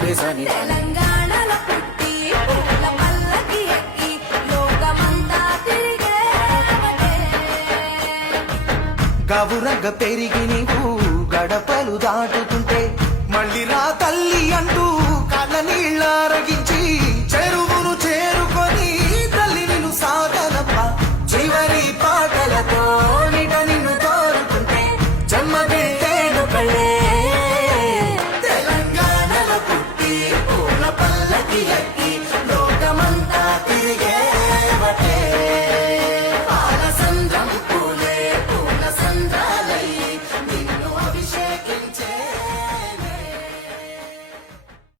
మరే సని తెలంగాణలో పుట్టి పూల పల్లకి ఎక్కి లోకమంతా తిరిగేవటే. గవురగ పెరిగి నీవు గడపలు దాటుతుంటే మళ్ళీ రా